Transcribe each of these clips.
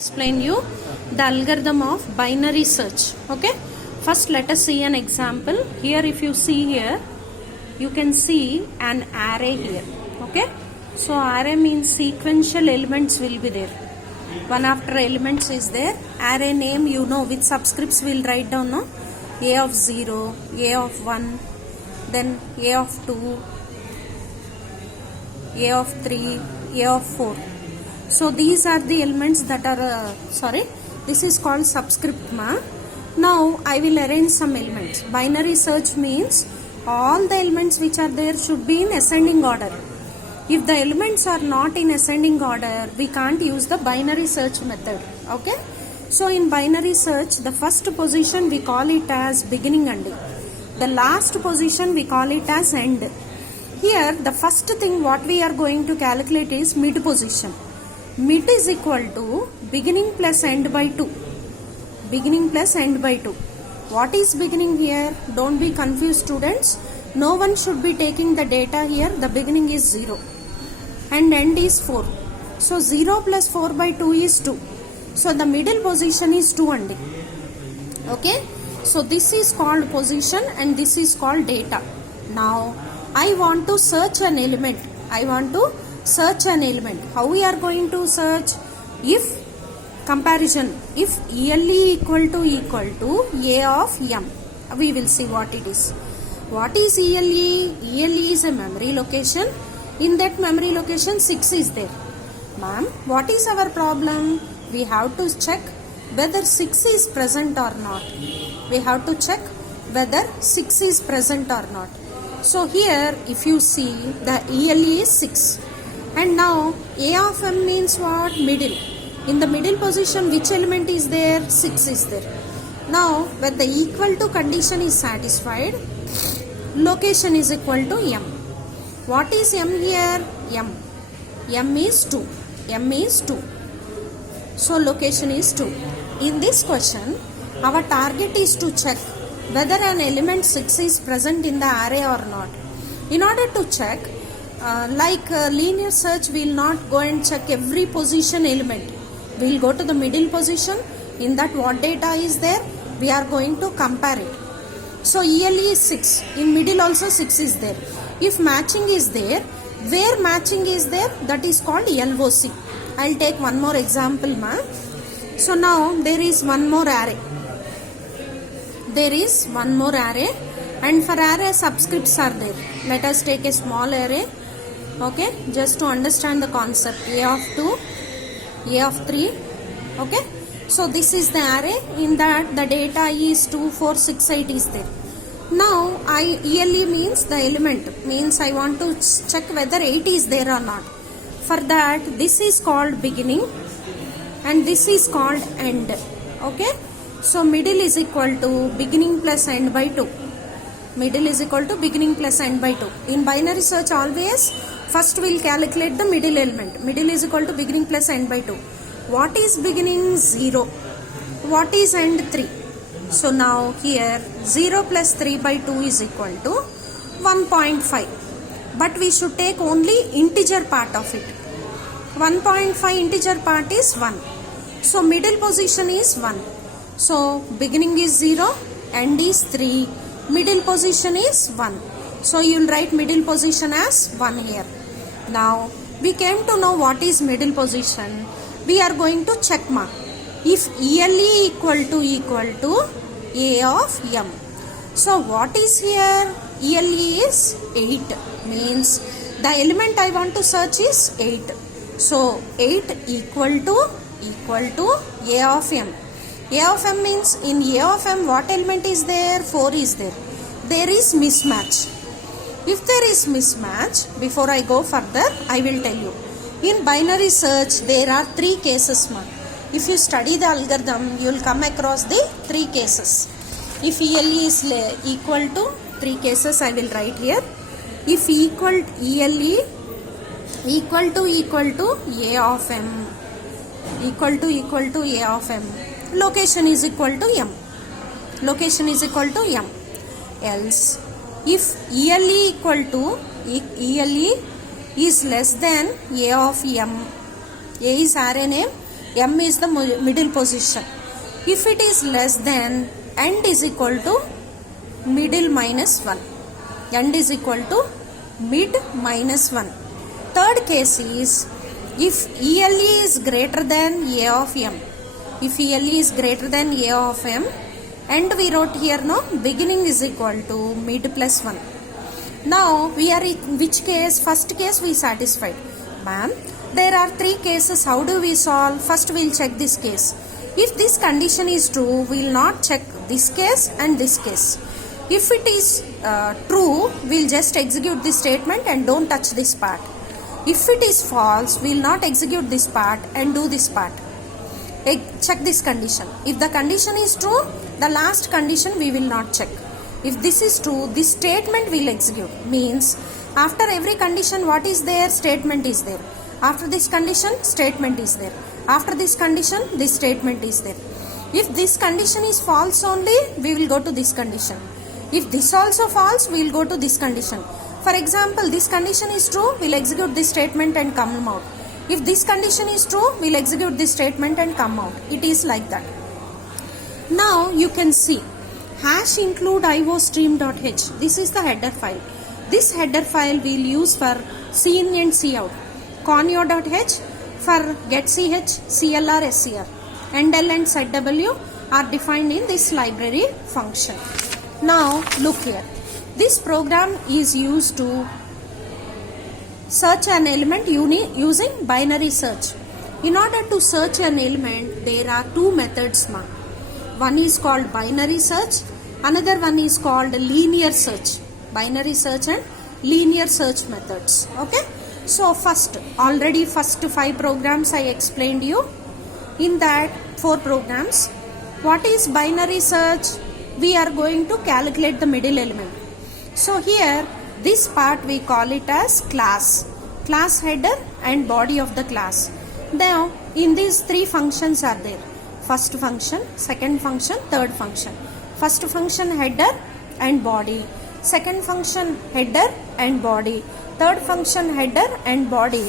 Explain you the algorithm of binary search. Okay, first let us see an example. Here if you see here, you can see an array here. Okay, so array means sequential elements will be there, one after elements is there. Array name, you know, with subscripts we'll write down, no? A of 0, A of 1, then A of 2, A of 3, A of 4. So these are the elements that are this is called subscript ma. Now I will arrange some elements. Binary search means all the elements which are there should be in ascending order. If the elements are not in ascending order, we can't use the binary search method. Okay, so in binary search, the first position we call it as beginning ending, the last position we call it as end. Here the first thing what we are going to calculate is mid position. Mid is equal to beginning plus end by 2. Beginning plus end by 2. What is beginning here? Don't be confused, students. No one should be taking the data here. The beginning is 0 and end is 4. So 0 plus 4 by 2 is 2. So the middle position is 2 ending. Okay. So this is called position and this is called data. Now I want to search an element. Search an element. How we are going to search? If comparison, if ELE equal to A of M, we will see what it is. What is ELE? ELE is a memory location. In that memory location 6 is there. Ma'am, what is our problem? We have to check whether 6 is present or not. We have to check whether 6 is present or not. So here if you see, the ELE is 6. And now A of M means what? Middle. In the middle position which element is there? 6 is there. Now when the equal to condition is satisfied, location is equal to M. What is M here? M. M is 2. M is 2. So location is 2. In this question, our target is to check whether an element 6 is present in the array or not. In order to check, linear search, we will not go and check every position element. We will go to the middle position. In that what data is there? We are going to compare it. So ELE is 6. In middle also 6 is there. If matching is there, where matching is there, that is called LOC. I will take one more example, ma. So now there is one more array. There is one more array, and for array subscripts are there. Let us take a small array. Okay, just to understand the concept. A of 2, A of 3. Okay, so this is the array. In that the data is 2, 4, 6, 8 is there. Now ELE means the element, means I want to check whether 8 is there or not. For that, this is called beginning and this is called end. Okay, so middle is equal to beginning plus end by 2. Middle is equal to beginning plus end by 2. In binary search always first we will calculate the middle element. Middle is equal to beginning plus end by 2. What is beginning? 0. What is end? 3. So now here 0 plus 3 by 2 is equal to 1.5. But we should take only integer part of it. 1.5 integer part is 1. So middle position is 1. So beginning is 0, end is 3. Middle position is 1. So you will write middle position as 1 here. Now we came to know what is middle position. We are going to check mark. If ELE equal to A of M. So what is here? ELE is 8. Means the element I want to search is 8. So 8 equal to A of M. A of M means in A of M what element is there? 4 is there. There is mismatch. If there is mismatch, before I go further, I will tell you. In binary search, there are 3 cases, ma. If you study the algorithm, you will come across the 3 cases. If ELE is equal to 3 cases, I will write here. If ELE equal to A of M, equal to A of M, location is equal to M. Location is equal to M. Else, if ELE is less than A of M, A is array name, m is the middle position. If it is less than, end is equal to middle minus 1. End is equal to mid minus 1. Third case is if ELE is greater than A of m. If ELE is greater than A of m, and we wrote here no, beginning is equal to mid plus 1. Now we are in which case? First case we satisfied. Ma'am, there are 3 cases. How do we solve? First we will check this case. If this condition is true, we will not check this case and this case. If it is true, we will just execute this statement and don't touch this part. If it is false, we will not execute this part and do this part. Check this condition. If the condition is true, the last condition we will not check. If this is true, this statement will execute. Means after every condition, what is there? Statement is there. After this condition, statement is there. After this condition, this statement is there. If this condition is false only, we will go to this condition. If this also false, we will go to this condition. For example, this condition is true, we will execute this statement and come out. If this condition is true, we will execute this statement and come out. It is like that. Now you can see hash include iostream.h. This is the header file. This header file we will use for cin and cout. Conio.h for getch, clr, scr. Ndl and zw are defined in this library function. Now look here. This program is used to search an element using binary search. In order to search an element, there are 2 methods. One is called binary search, another one is called linear search. Binary search and linear search methods. Okay. So first 5 programs I explained you. In that 4 programs, what is binary search? We are going to calculate the middle element. So here this part we call it as class header and body of the class. Now in these 3 functions are there. First function, second function, third function. First function header and body, second function header and body, third function header and body.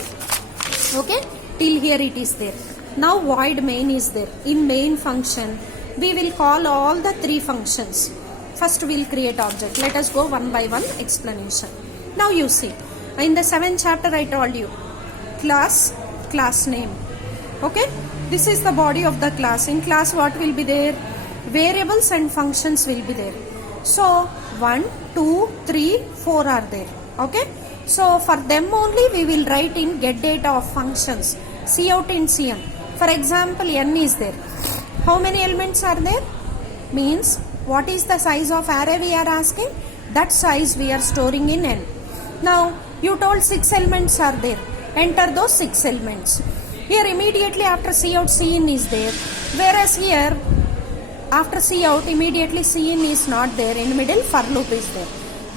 Okay, till here it is there. Now void main is there. In main function we will call all the 3 functions. First we will create object. Let us go one by one explanation. Now you see, in the 7th chapter I told you class name. Okay, this is the body of the class. In class what will be there? Variables and functions will be there. So 1, 2, 3, 4 are there. Okay, so for them only we will write in get data of functions, cout in cm. For example, n is there. How many elements are there? Means what is the size of array we are asking? That size we are storing in n. Now you told 6 elements are there. Enter those 6 elements. Here immediately after cout cin is there. Whereas here after cout immediately cin is not there. In middle for loop is there.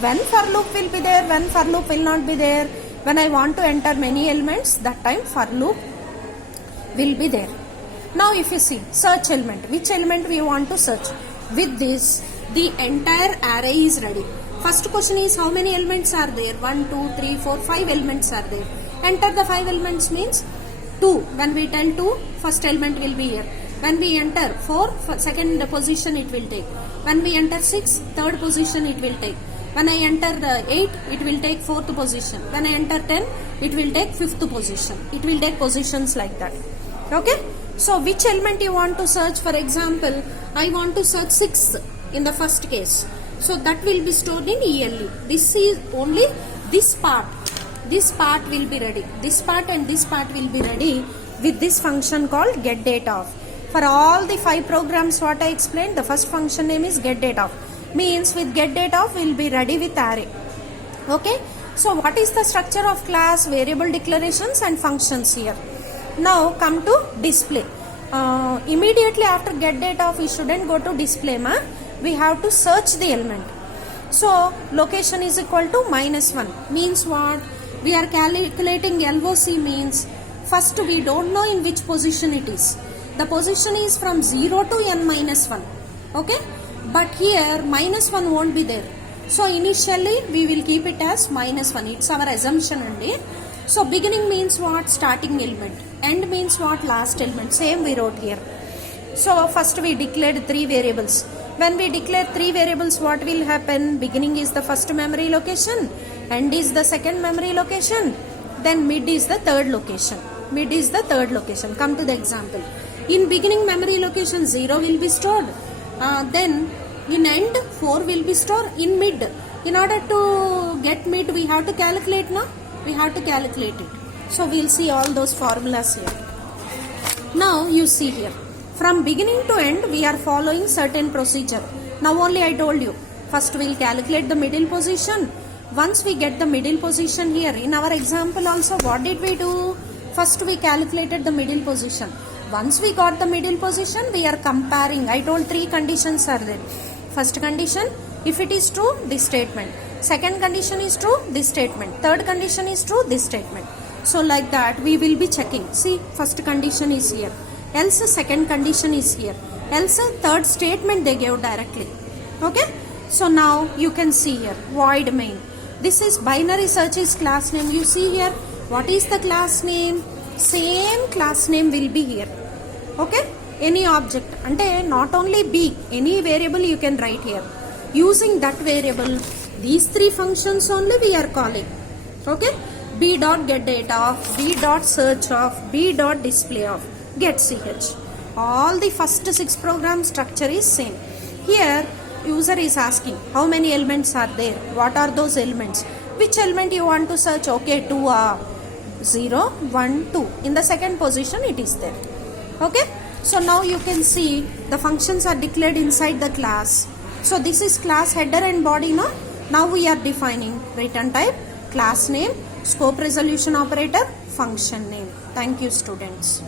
When for loop will be there, when for loop will not be there. When I want to enter many elements, that time for loop will be there. Now if you see search element, which element we want to search? With this the entire array is ready. First question is how many elements are there? 1, 2, 3, 4, 5 elements are there. Enter the 5 elements means 2. When we tell 2, first element will be here. When we enter 4, second position it will take. When we enter 6, third position it will take. When I enter 8, it will take 4th position. When I enter 10, it will take 5th position. It will take positions like that. Okay. So which element you want to search? For example, I want to search 6 in the first case. So that will be stored in ELE. This is only this part. This part will be ready. This part and this part will be ready with this function called getDataOf. For all the 5 programs what I explained, the first function name is getDataOf. Means with getDataOf we will be ready with array. Okay. So what is the structure of class? Variable declarations and functions here. Now come to display. Immediately after getDataOf we shouldn't go to display. We have to search the element. So location is equal to -1. Means what? We are calculating LOC means first we don't know in which position it is. The position is from 0 to n-1. Okay. But here -1 won't be there. So initially we will keep it as -1. It's our assumption only. So beginning means what? Starting element. End means what? Last element. Same we wrote here. So first we declared 3 variables. When we declare 3 variables, what will happen? Beginning is the first memory location, end is the second memory location, then mid is the third location. Mid is the third location. Come to the example. In beginning memory location 0 will be stored. Then in end 4 will be stored. In mid, in order to get mid, we have to calculate, no? We have to calculate it. So we'll see all those formulas here. Now you see here. From beginning to end, we are following certain procedure. Now only I told you. First we'll calculate the middle position. Once we get the middle position here, in our example also, what did we do? First we calculated the middle position. Once we got the middle position, we are comparing. I told 3 conditions are there. First condition, if it is true, this statement. Second condition is true, this statement. Third condition is true, this statement. So like that we will be checking. See, first condition is here. Else second condition is here. Else third statement they gave directly. Okay. So now you can see here, void main. This is binary search is class name. You see here, what is the class name? Same class name will be here. Okay. Any object. Ante not only B, any variable you can write here. Using that variable, these 3 functions only we are calling. Okay. B dot get data of, B dot search of, B dot display of, get ch. All the first 6 program structure is same. Here user is asking how many elements are there, what are those elements, which element you want to search. Okay, 2 0 1 2, in the second position it is there. Okay, so now you can see the functions are declared inside the class. So this is class header and body, no? Now we are defining return type, class name, scope resolution operator, function name. Thank you, students.